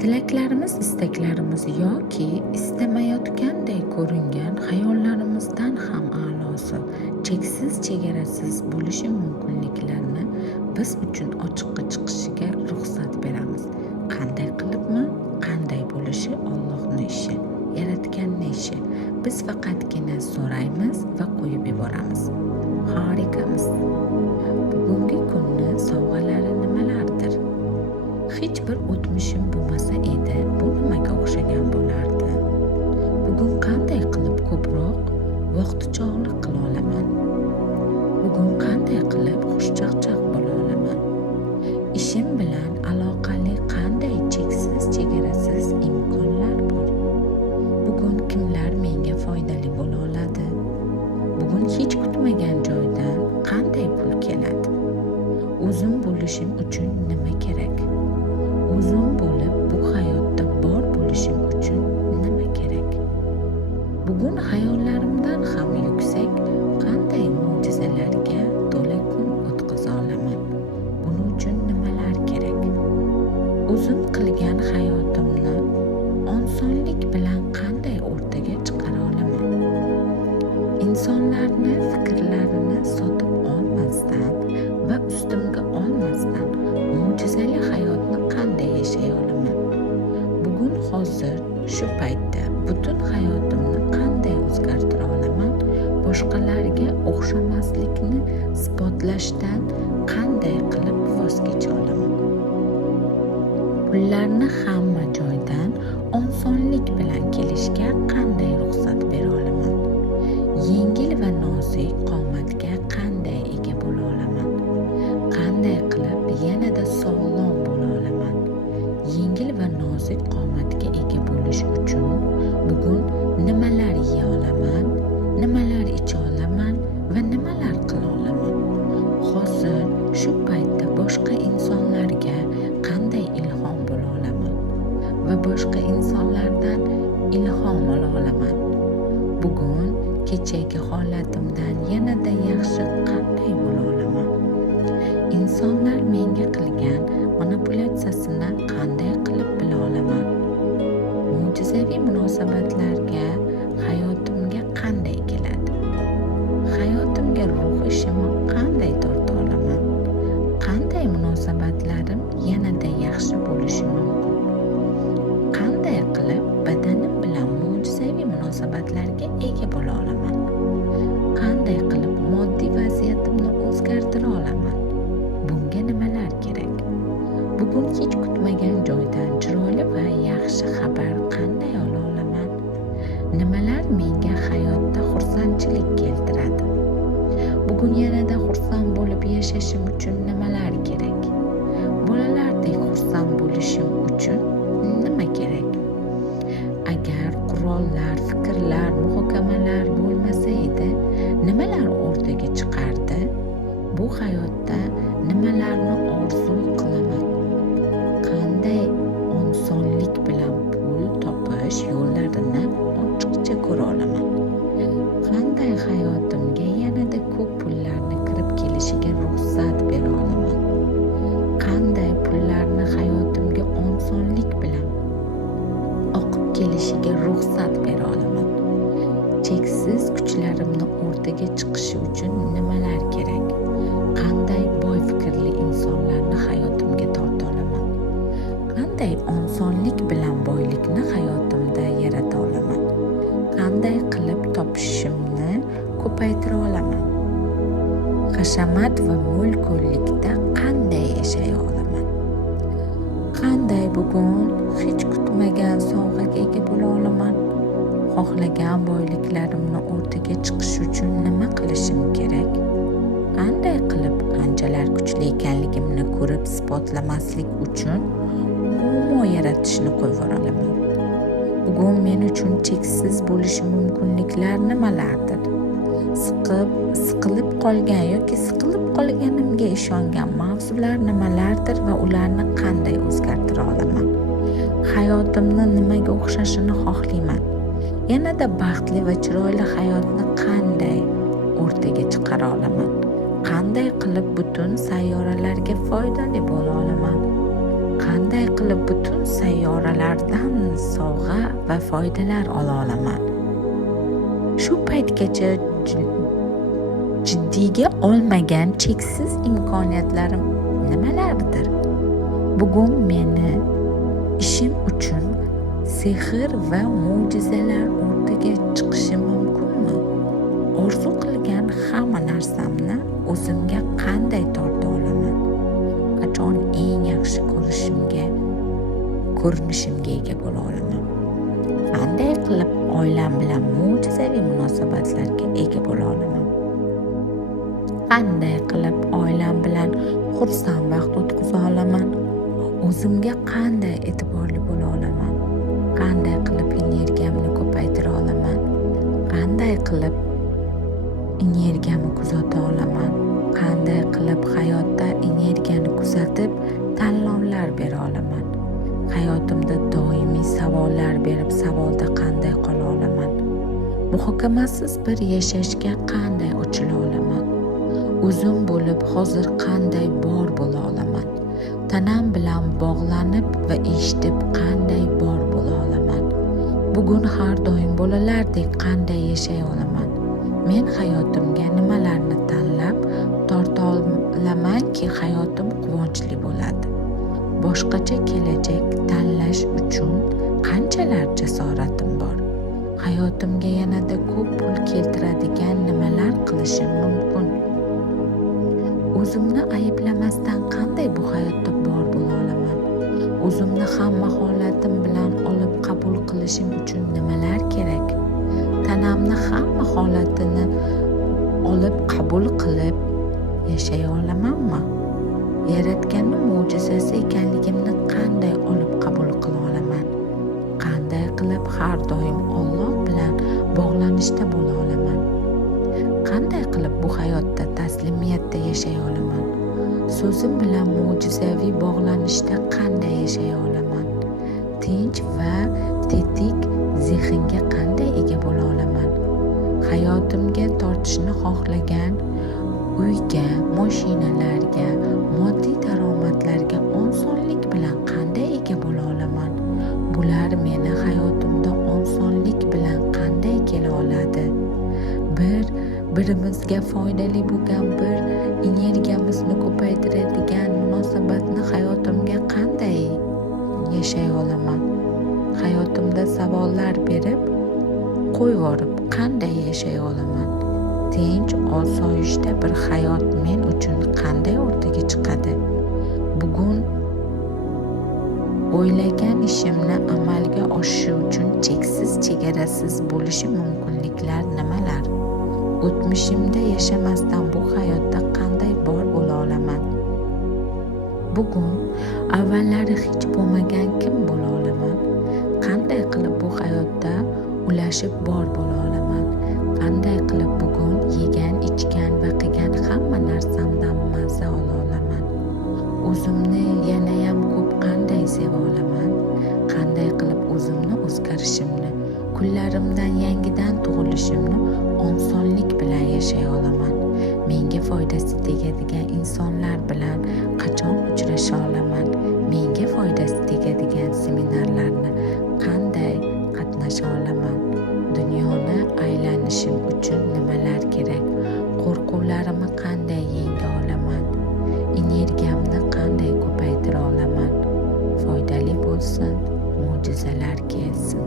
Tilaklarimiz, istaklarimiz yoki istamayotganday ko'ringan xayollarimizdan ham a'losi, cheksiz, chegarasiz bo'lishi mumkinliklarini biz uchun ochiqqa chiqishiga ruxsat beramiz. Qanday qilibmi? Qanday bo'lishi Allohning ishi, Yaratganning ishi. Biz faqatgina so'raymiz va qo'yib yuboramiz. Xorikamiz. Bugungi kunni sovg'alari nimalardir? Hech bir o'tmishim bo'lmasa edi, bu nimaga o'xshagan bo'lardi? Bugun qanday qilib ko'proq vaqtichog'lik qila olaman? Bugun qanday qilib xushchaqchaq bo'la olaman? Ishim bilan aloqali qanday cheksiz, chegarasiz imkonlar bor? Bugun kimlar menga foydali bo'la oladi? Bugun hech kutmagan joydan qanday pul keladi? O'zim bo'lishim uchun nima kerak? O'zim bo'lib bu hayotda bor bo'lishim uchun nima kerak? Bugun hayollarimdan ham yuksak qanday mo'jizalarga to'la kun o'tkaza olaman? Buning uchun nimalar kerak? O'zim qilgan hayotimni osonlik bilan qanday o'rtaga chiqara olaman? Insonlarni fikrlarini sotib olmasdan va ustimga olmasdan mo'jizali hayotni qanday yashay olaman? Bugun hozir shu paytda butun hayotimni qanday o'zgartira olaman? Boshqalarga o'xshamaslikni isbotlashdan qanday qilib voz kecha olaman? Pullarni hamma joydan osonlik bilan kelishiga qanday ruxsat bera olaman? Yengil va nozik qomatga qanday ega bo'la olaman? Qanday qilib yanada sog'lom bo'la olaman? Yengil va nozik qomatga ega bo'lish uchun bugun nimalar yeya olaman? Nimalar icha olaman va nimalar qila olaman? Hozir shu paytda boshqa insonlarga qanday ilhom bo'la olaman va boshqa insonlardan ilhom ola olaman? Bugun kechagi holatimdan yanada yaxshi qanday bo'la olaman? Insonlar menga qilgan manipulyatsiyasini qanday qilib bila olaman? Mo'jizaviy munosabatlarga hayotimga qanday keladi? Hayotimga ruh ishimi qanday torta olaman? Qanday munosabatlarim yanada yaxshi bo'lishi mumkin? Qanday qilib badanim bilan mo'jizaviy munosabatlarga ega bo'la olaman? Qanday qilib moddiy vaziyatimni o'zgartira olaman? Bunga nimalar kerak? Bugun hech kutmagan joydan chiroyli va yaxshi xabar qanday ola olaman? Nimalar menga hayotda xursandchilik keltiradi? Bugun yanada xursand bo'lib yashashim uchun nimalar kerak? Bolalardek xursand bo'lishim uchun nima kerak? Agar qurollar, fikrlar, muhokamalar bo'lmasa edi, nimalar o'rtaga chiqardi? Bu hayotda nimalarni orzu qilaman? Qanday osonlik bilan pul topish yo'llarini ochiqcha ko'ra olaman? Qanday hayotimga yanada ko'p pullarni kirib kelishiga ruxsat bera olaman? Qanday pullarni hayotimga osonlik bilan oqib kelishiga ruxsat bera olaman? Cheksiz kuchlarimni o'rtaga chiqishi uchun nimalar kerak? Qanday boy fikrli insonlarni hayotimga torta olaman? Qanday osonlik bilan boylikni hayotimda yarata olaman? Qanday qilib topishimni ko'paytira olaman? Hashamat va mo'l-ko'llikda qanday yashay olaman? Qanday bugun hech kutmagan sovg'aga ega bo'la olaman? Xohlagan boyliklarimni o'rtaga chiqish uchun nima qilishim kerak? Qanday qilib qanchalar kuchli ekanligimni ko'rib isbotlamaslik uchun muammo yaratishni qo'yib olaman? Bugun men uchun cheksiz bo'lishi mumkinliklar nimalardir? Siqilib qolgan yoki siqilib qolganimga ishongan mavzular nimalardir va ularni qanday o'zgartira olaman? Hayotimni nimaga o'xshashini xohlayman? Yanada baxtli va chiroyli hayotni qanday o'rtaga chiqara olaman? Qanday qilib butun sayyoralarga foydali bo'la olaman? Qanday qilib butun sayyoralardan sovg'a va foydalar ola olaman. Shu paytgacha jiddiyga olmagan cheksiz imkoniyatlarim nimalardir? Bugun meni ishim uchun sehr va mo'jizalar o'rtaga chiqishi mumkinmi? Orzu qilgan hamma narsamni o'zimga qanday torta olaman? Qachon eng yaxshi ko'rinishimga ega bo'la olaman? Qanday qilib oilam bilan mo'jizaviy munosabatlarga ega bo'la olaman? Qanday qilib oilam bilan xursand vaqt o'tkaza olaman? O'zimga qanday e'tiborli bo'la olaman? Qanday qilib energiyamni ko'paytira olaman? Qanday qilib energiyamni kuzata olaman? Qanday qilib hayotda energiyani kuzatib tanlovlar bera olaman? Hayotimda doimiy savollar berib, savolda qanday qola olaman? Muhokamasiz bir yashashga qanday ochila olaman? O'zim bo'lib hozir qanday bor bo'la olaman? Tanam bilan bog'lanib va eshitib qanday bor bo'la olaman? Bugun har doim bolalardek qanday yashay olaman? Men hayotimga nimalarni tanlab torta olamanki hayotim quvonchli bo'ladi? Boshqacha kelajak tanlash uchun qanchalar jasoratim bor? Hayotimga yanada ko'p pul keltiradigan nimalar qilishim mumkin? O'zimni ayblamasdan qanday bu hayotda bor bo'la olaman? O'zimni hamma holatim bilan olib qabul qilishim uchun nimalar kerak? Tanamni hamma holatini olib qabul qilib yashay olamanmi? Yaratganni mo'jizasi ekanligimni qanday olib qabul qila olaman? Qanday qilib har doim Alloh bilan bog'lanishda bo'la olaman? Qanday qilib bu hayotda taslimiyatda yashay olaman? So'zim bilan mo'jizaviy bog'lanishda qanday yashay olaman? Tinch va tetik zehnga qanday ega bo'la olaman? Hayotimga tortishni xohlagan uyga, mashinalarga, moddiy daromadlarga osonlik bilan qanday ega bo'la olaman? Bular meni hayotimda osonlik bilan qanday kela oladi? Birimizga foydali bo'lgan bir energiyamizni ko'paytiradigan munosabatni hayotimga qanday yashay olaman? Hayotimda savollar berib, qo'yvorib qanday yashay olaman? Tinch, osoyishta bir hayot men uchun qanday o'rtaga chiqadi? Bugun o'ylagan ishimni amalga oshishi uchun cheksiz, chegarasiz bo'lishi mumkinliklar nimalar? O'tmishimda yashamasdan bu hayotda qanday bor bo'la olaman? Bugun avvallari hech bo'lmagan kim bo'la olaman? Qanday qilib bu hayotda ulashib bor bo'la olaman? Qanday qilib bugun yegan, ichgan va qilgan hamma narsamdan mazza ola olaman? O'zimni yanayam ko'p qanday seva olaman? Qanday qilib o'zimni o'zgarishimni, kunlarimdan yangidan tug'ilishimni osonlik bilan yashay olaman? Menga foydasi tegadigan insonlar bilan qachon uchrasha olaman? Menga foydasi tegadigan seminarlarni qanday qatnasha olaman? Dunyoni aylanishim uchun nimalar kerak? Qo'rquvlarimni qanday yenga olaman? Energiyamni qanday ko'paytira olaman? Foydali bo'lsin, mo'jizalar kelsin.